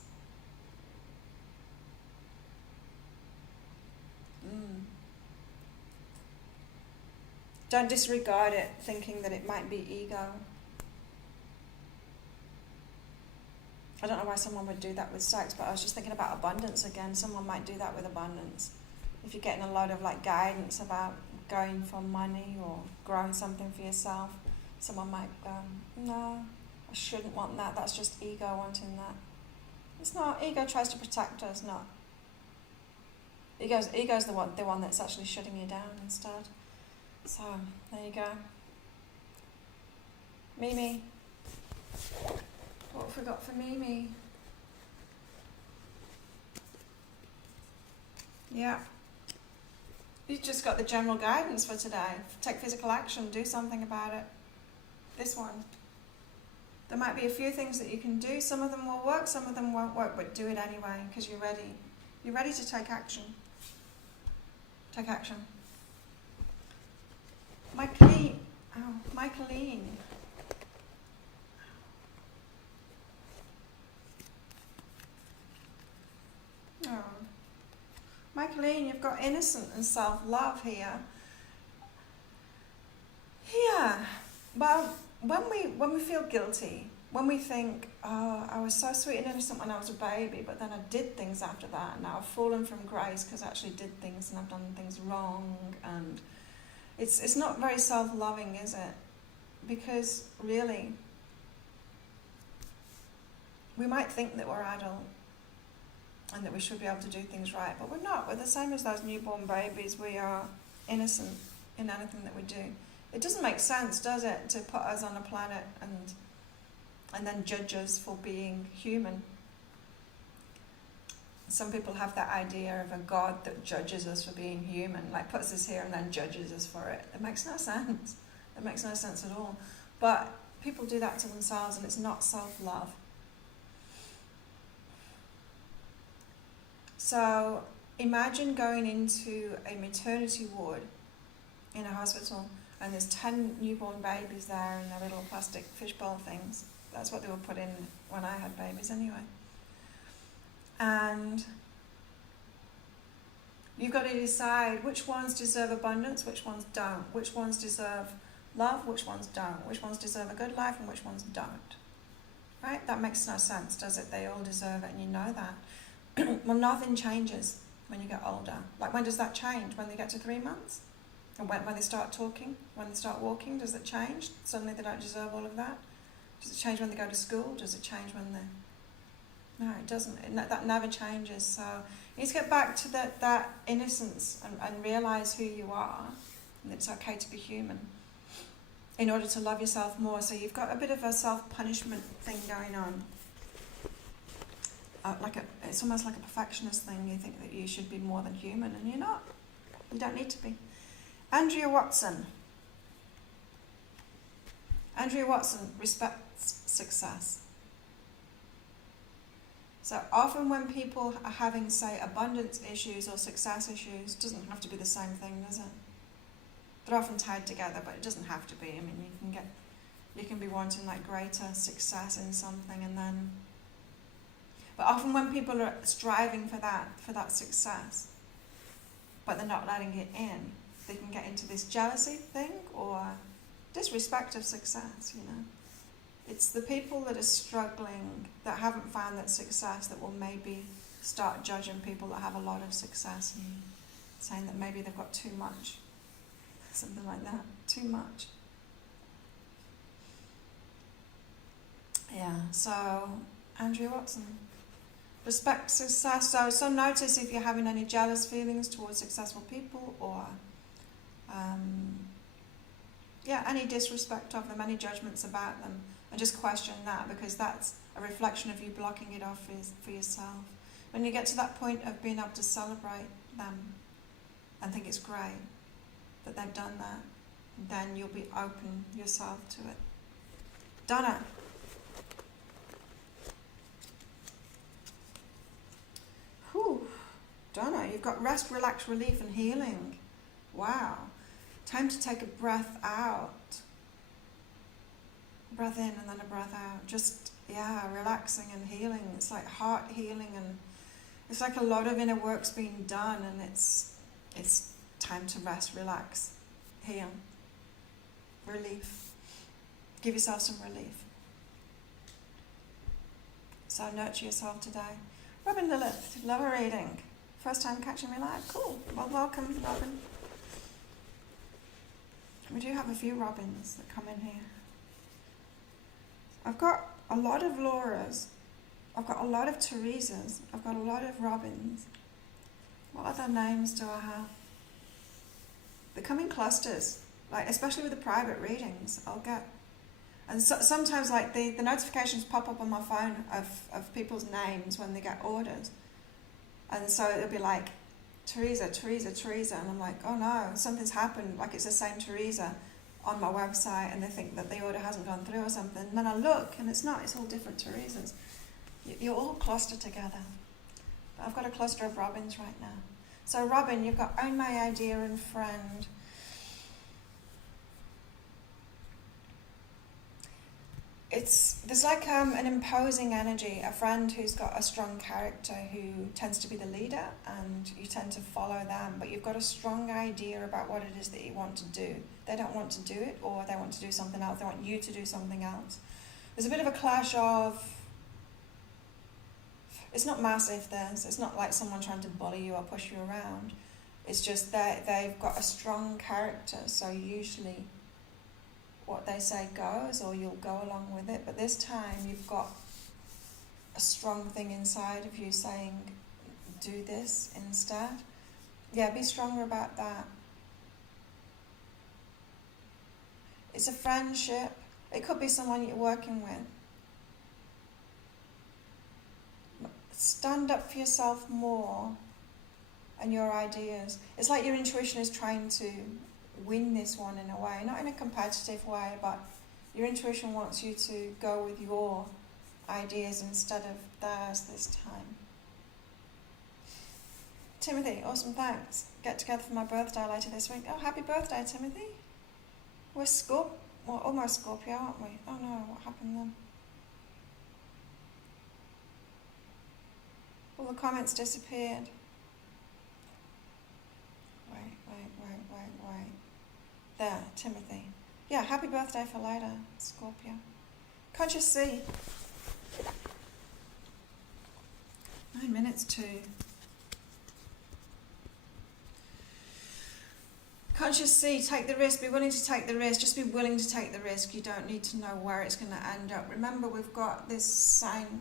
Don't disregard it, thinking that it might be ego. I don't know why someone would do that with sex, but I was just thinking about abundance again. Someone might do that with abundance. If you're getting a lot of guidance about going for money or growing something for yourself, someone might go, no, I shouldn't want that. That's just ego wanting that. It's not. Ego tries to protect us, not. Ego's the one that's actually shutting you down instead. So there you go. Mimi. What have we got for Mimi? Yeah. You've just got the general guidance for today. Take physical action, do something about it. This one. There might be a few things that you can do. Some of them will work, some of them won't work, but do it anyway because you're ready. You're ready to take action. Take action. Michaeline. Oh, Michaeline. Oh. Michaeline, you've got innocent and self-love here. Yeah. Well, when we feel guilty, when we think, oh, I was so sweet and innocent when I was a baby, but then I did things after that, and now I've fallen from grace because I actually did things and I've done things wrong, and it's not very self-loving, is it? Because really, we might think that we're adult and that we should be able to do things right, but we're not. We're the same as those newborn babies. We are innocent in anything that we do. It doesn't make sense, does it, to put us on a planet and then judge us for being human. Some people have that idea of a God that judges us for being human, like puts us here and then judges us for it. It makes no sense. It makes no sense at all. But people do that to themselves, and it's not self-love. So imagine going into a maternity ward in a hospital, and there's 10 newborn babies there in their little plastic fishbowl things. That's what they were put in when I had babies anyway. And you've got to decide which ones deserve abundance, which ones don't. Which ones deserve love, which ones don't. Which ones deserve a good life and which ones don't. Right? That makes no sense, does it? They all deserve it, and you know that. Well, nothing changes when you get older. Like, when does that change? When they get to 3 months? And when they start talking? When they start walking? Does it change? Suddenly they don't deserve all of that? Does it change when they go to school? Does it change when they... No, it doesn't. That never changes. So you need to get back to that innocence and realise who you are, and it's okay to be human, in order to love yourself more. So you've got a bit of a self-punishment thing going on. It's almost like a perfectionist thing. You think that you should be more than human, and you're not. You don't need to be. Andrea Watson. Andrea Watson respects success. So often when people are having, say, abundance issues or success issues, it doesn't have to be the same thing, does it? They're often tied together, but it doesn't have to be. I mean, you can be wanting like greater success in something, and then... But often when people are striving for that success, but they're not letting it in, they can get into this jealousy thing or disrespect of success, you know. It's the people that are struggling, that haven't found that success, that will maybe start judging people that have a lot of success and saying that maybe they've got too much. Something like that. Too much. Yeah, so Andrea Watson. Respect success. So notice if you're having any jealous feelings towards successful people, or any disrespect of them, any judgments about them, and just question that, because that's a reflection of you blocking it off for yourself. When you get to that point of being able to celebrate them and think it's great that they've done that, then you'll be open yourself to it. Donna. Whew. Donna, you've got rest, relax, relief, and healing. Wow. Time to take a breath out. Breath in and then a breath out. Just, relaxing and healing. It's like heart healing, and it's like a lot of inner work's being done, and it's time to rest, relax, heal, relief. Give yourself some relief. So nurture yourself today. Robin Lilith, love a reading. First time catching me live. Cool. Well, welcome, Robin. We do have a few Robins that come in here. I've got a lot of Lauras. I've got a lot of Teresas. I've got a lot of Robins. What other names do I have? They come in clusters, like especially with the private readings. And so, sometimes like the notifications pop up on my phone of people's names when they get orders. And so it'll be like, Teresa, and I'm like, oh no, something's happened, like it's the same Teresa on my website, and they think that the order hasn't gone through or something. And then I look, and it's not, it's all different Teresas. You're all clustered together. But I've got a cluster of Robins right now. So Robin, you've got own my idea and friend. There's like an imposing energy, a friend who's got a strong character who tends to be the leader, and you tend to follow them, but you've got a strong idea about what it is that you want to do. They don't want to do it, or they want to do something else. They want you to do something else. There's a bit of a clash of, it's not massive, it's not like someone trying to bully you or push you around. It's just that they've got a strong character, so usually what they say goes, or you'll go along with it. But this time you've got a strong thing inside of you saying, do this instead. Yeah, be stronger about that. It's a friendship. It could be someone you're working with. Stand up for yourself more and your ideas. It's like your intuition is trying to win this one in a way, not in a competitive way, but your intuition wants you to go with your ideas instead of theirs this time. Timothy, awesome, thanks. Get together for my birthday later this week. Oh, happy birthday, Timothy. We're almost Scorpio, aren't we? Oh no, what happened then? All the comments disappeared. Wait. There, Timothy. Yeah, happy birthday for later, Scorpio. Conscious C. 9 minutes to. Conscious C, take the risk, be willing to take the risk, just be willing to take the risk. You don't need to know where it's going to end up. Remember, we've got this sign,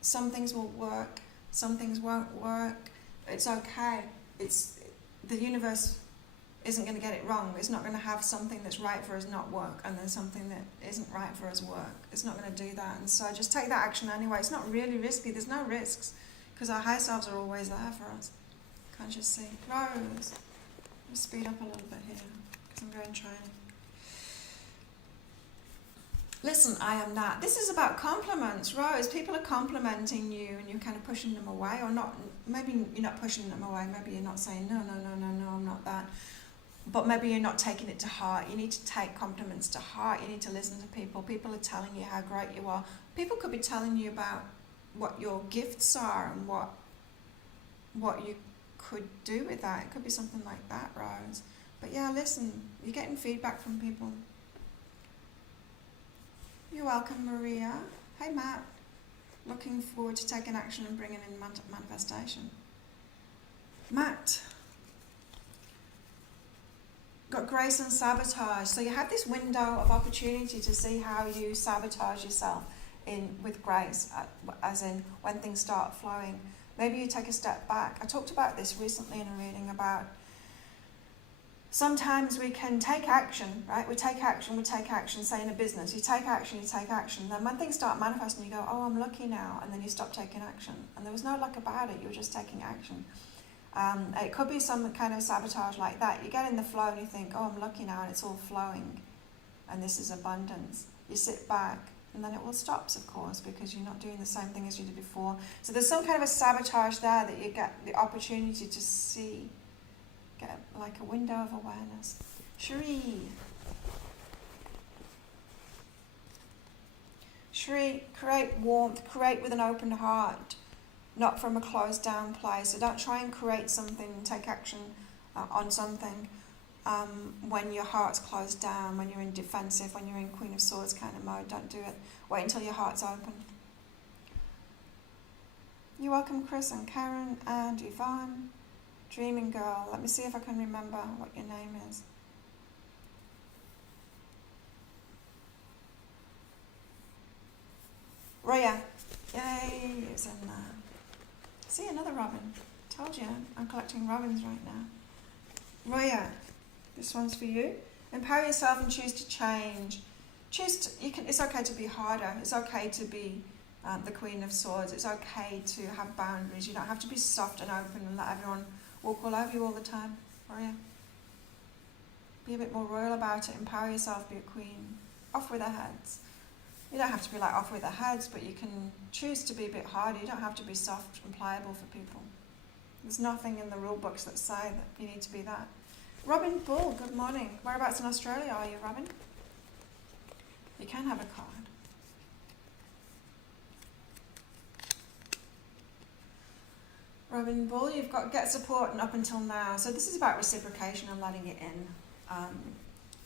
some things will work, some things won't work. It's okay. The universe isn't going to get it wrong. It's not going to have something that's right for us not work, and then something that isn't right for us work. It's not going to do that. And so just take that action anyway. It's not really risky. There's no risks, because our high selves are always there for us. Conscious C. Rose. I'll speed up a little bit here, because I'm going training. Listen, I am that. This is about compliments, Rose. People are complimenting you and you're kind of pushing them away, or not. Maybe you're not pushing them away. Maybe you're not saying, no, I'm not that. But maybe you're not taking it to heart. You need to take compliments to heart. You need to listen to people. People are telling you how great you are. People could be telling you about what your gifts are and what you could do with that. It could be something like that, Rose. But yeah, listen, you're getting feedback from people. You're welcome, Maria. Hey, Matt. Looking forward to taking action and bringing in manifestation. Matt. Got grace and sabotage. So you have this window of opportunity to see how you sabotage yourself with grace, as in when things start flowing. Maybe you take a step back. I talked about this recently in a reading about sometimes we can take action, right? We take action, say in a business, you take action. Then when things start manifesting, you go, oh, I'm lucky now. And then you stop taking action. And there was no luck about it. You were just taking action. It could be some kind of sabotage like that. You get in the flow and you think, oh, I'm lucky now, and it's all flowing. And this is abundance. You sit back, and then it all stops, of course, because you're not doing the same thing as you did before. So there's some kind of a sabotage there that you get the opportunity to see. Get like a window of awareness. Shri, create warmth, create with an open heart, not from a closed down place. So don't try and create something, take action on something when your heart's closed down, when you're in defensive, when you're in Queen of Swords kind of mode. Don't do it. Wait until your heart's open. You're welcome, Chris and Karen and Yvonne. Dreaming Girl. Let me see if I can remember what your name is. Roya. Yay, it's in there. See, another robin. Told you, I'm collecting robins right now. Roya, this one's for you. Empower yourself and choose to change. It's okay to be harder. It's okay to be the Queen of Swords. It's okay to have boundaries. You don't have to be soft and open and let everyone walk all over you all the time. Or yeah. Be a bit more royal about it. Empower yourself. Be a queen. Off with their heads. You don't have to be like off with their heads, but you can choose to be a bit harder. You don't have to be soft and pliable for people. There's nothing in the rule books that say that you need to be that. Robin Bull, good morning. Whereabouts in Australia are you, Robin? You can have a card. Robin Bull, you've got get support and up until now. So this is about reciprocation and letting it in.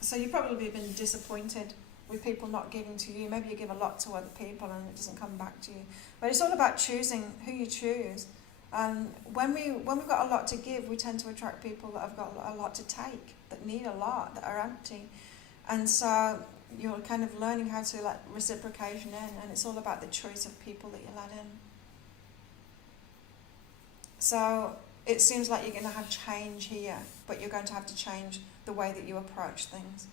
So you've probably been disappointed with people not giving to you. Maybe you give a lot to other people and it doesn't come back to you. But it's all about choosing who you choose. When we've got a lot to give, we tend to attract people that have got a lot to take, that need a lot, that are empty. And so you're kind of learning how to let reciprocation in, and it's all about the choice of people that you let in. So it seems like you're going to have change here, but you're going to have to change the way that you approach things.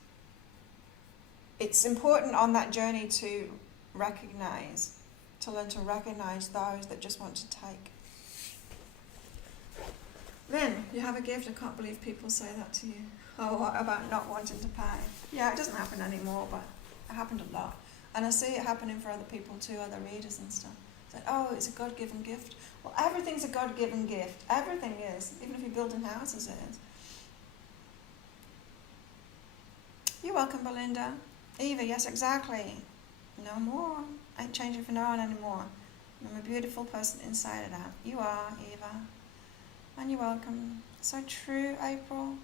It's important on that journey to learn to recognize those that just want to take. Lynn, you have a gift. I can't believe people say that to you. Oh, what about not wanting to pay? Yeah, it doesn't happen anymore, but it happened a lot. And I see it happening for other people too, other readers and stuff. It's like, oh, it's a God-given gift. Well, everything's a God-given gift. Everything is. Even if you're building houses, it is. You're welcome, Belinda. Eva, yes, exactly. No more. I ain't changing for no one anymore. I'm a beautiful person inside and out. You are, Eva. And you're welcome. So true, April.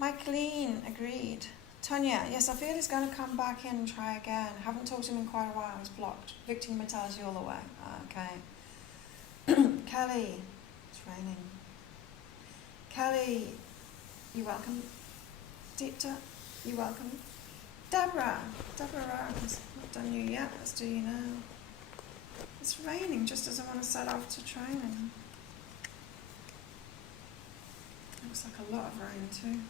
Michaeline, agreed. Tonya, yes, I feel he's going to come back in and try again. I haven't talked to him in quite a while. He's blocked. Victor tells you all the way. Okay. Kelly, it's raining. Kelly, you're welcome. Dita, you're welcome. Deborah Rose, not done you yet. Let's do you now. It's raining just as I want to set off to training. Looks like a lot of rain too.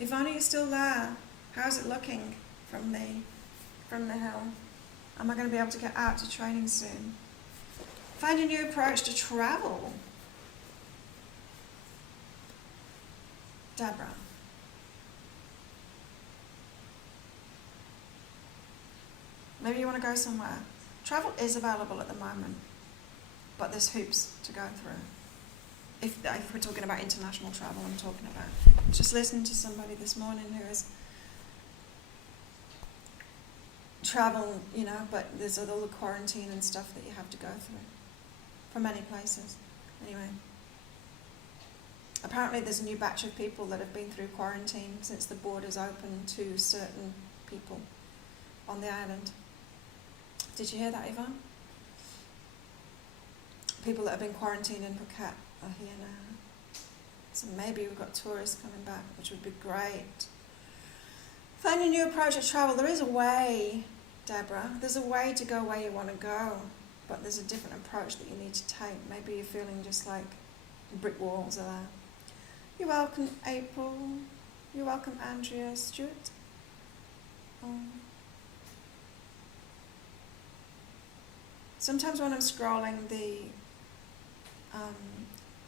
Ivana, you still there? How's it looking from the hill? Am I going to be able to get out to training soon? Find a new approach to travel. Deborah. Maybe you want to go somewhere. Travel is available at the moment, but there's hoops to go through. If we're talking about international travel, I'm talking about. Just listening to somebody this morning who is travel, but there's all the quarantine and stuff that you have to go through for many places. Anyway, apparently there's a new batch of people that have been through quarantine since the borders opened to certain people on the island. Did you hear that, Yvonne? People that have been quarantined in Phuket are here now. So maybe we've got tourists coming back, which would be great. Find a new approach to travel. There is a way, Deborah. There's a way to go where you want to go, but there's a different approach that you need to take. Maybe you're feeling just like brick walls are there. You're welcome, April. You're welcome, Andrea Stewart. Sometimes when I'm scrolling the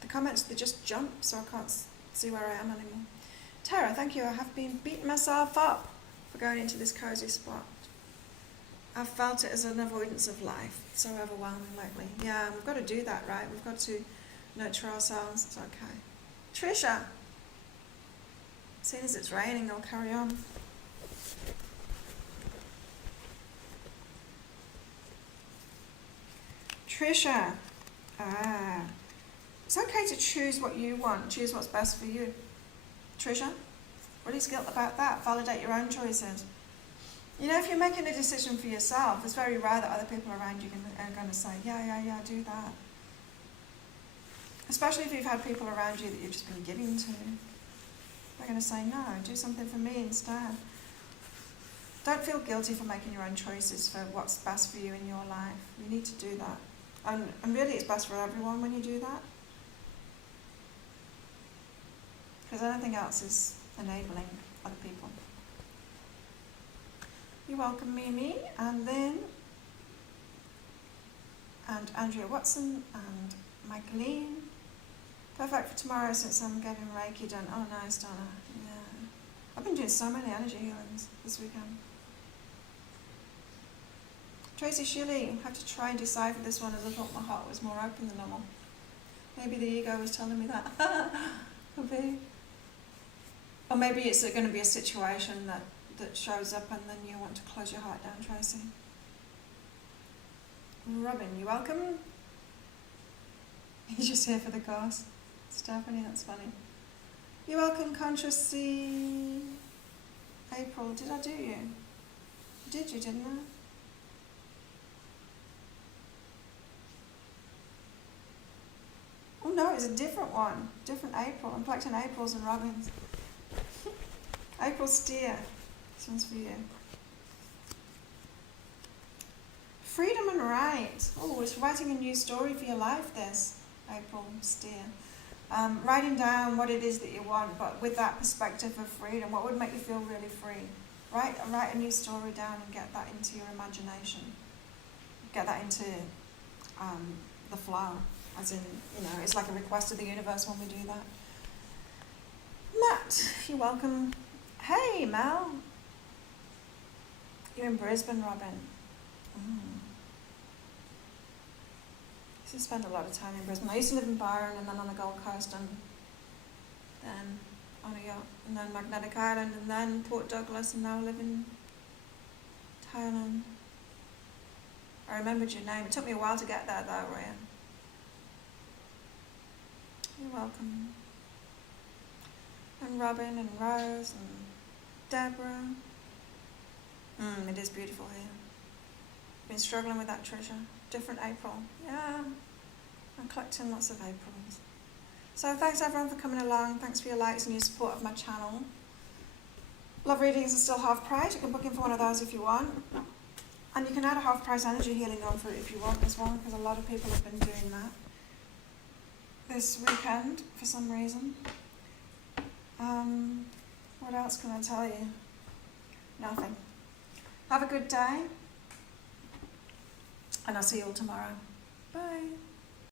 comments, they just jump, so I can't see where I am anymore. Tara, thank you. I have been beating myself up for going into this cozy spot. I've felt it as an avoidance of life. It's so overwhelming lately. Yeah, we've got to do that, right? We've got to nurture ourselves. It's okay. Trisha, seeing as it's raining, I'll carry on. Trisha, it's okay to choose what you want, choose what's best for you. Trisha, release guilt about that, validate your own choices. If you're making a decision for yourself, it's very rare that other people around you are going to say, yeah, do that. Especially if you've had people around you that you've just been giving to. They're going to say, no, do something for me instead. Don't feel guilty for making your own choices for what's best for you in your life. You need to do that. And really it's best for everyone when you do that. Because anything else is enabling other people. You're welcome, Mimi, and Lynn, and Andrea Watson, and Michaeline. Perfect for tomorrow since I'm getting Reiki done. Oh, nice, Donna. Yeah. I've been doing so many energy healings this weekend. Tracy Shilley, have to try and decipher this one as I thought my heart was more open than normal. Maybe the ego was telling me that. Could be. Or maybe it's going to be a situation that shows up and then you want to close your heart down, Tracy. Robin, you welcome? You're just here for the course. Stephanie, that's funny. You're welcome, Consciously. April, did I do you? Did you, didn't I? Oh no, it's a different one. Different April. I'm collecting Aprils and Robins. April Steer. This one's for you. Freedom and right. Oh, it's writing a new story for your life, this. April Steer. Writing down what it is that you want, but with that perspective of freedom. What would make you feel really free? Write a new story down and get that into your imagination. Get that into the flow. As in, it's like a request of the universe when we do that. Matt, you're welcome. Hey, Mel. You're in Brisbane, Robin. I used to spend a lot of time in Brisbane. I used to live in Byron and then on the Gold Coast and then on a yacht and then Magnetic Island and then Port Douglas and now I live in Thailand. I remembered your name. It took me a while to get there though, Ryan. You're welcome. And Robin and Rose and Deborah. It is beautiful here. Been struggling with that treasure. Different April. Yeah. I'm collecting lots of Aprils. So thanks everyone for coming along. Thanks for your likes and your support of my channel. Love readings are still half price. You can book in for one of those if you want. And you can add a half price energy healing on for it if you want as well, because a lot of people have been doing that this weekend for some reason. What else can I tell you? Nothing. Have a good day. And I'll see you all tomorrow. Bye.